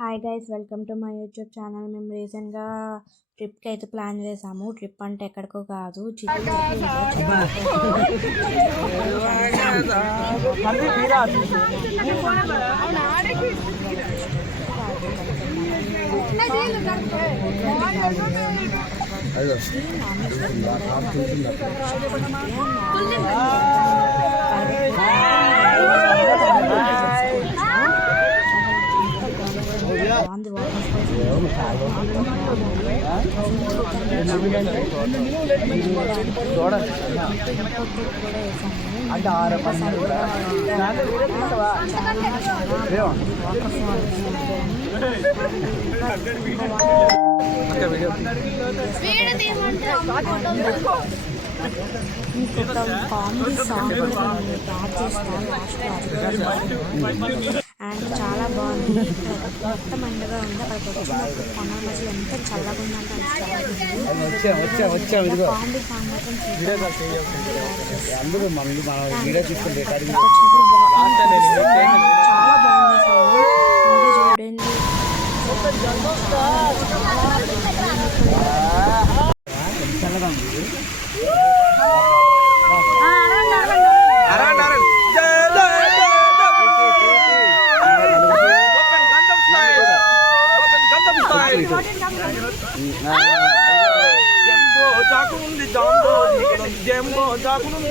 Hi guys, welcome to my YouTube channel. మేము రీసెంట్గా ట్రిప్కి అయితే ప్లాన్ చేసాము. ట్రిప్ అంటే ఎక్కడికో కాదు, బాగుంది. ఇంకొక కామెడీ సాంగ్ యాడ్ చేస్తాను లాస్ట్. అండ్ చాలా బాగుంది, మొత్తం ఎండగా ఉంది. అక్కడికి వచ్చినప్పుడు కొండల మధ్యలో ఎంత చల్లగా ఉందంటే కామెడీ సాంగ్ మాత్రం చాలా బాగుంది. Jembo jagunum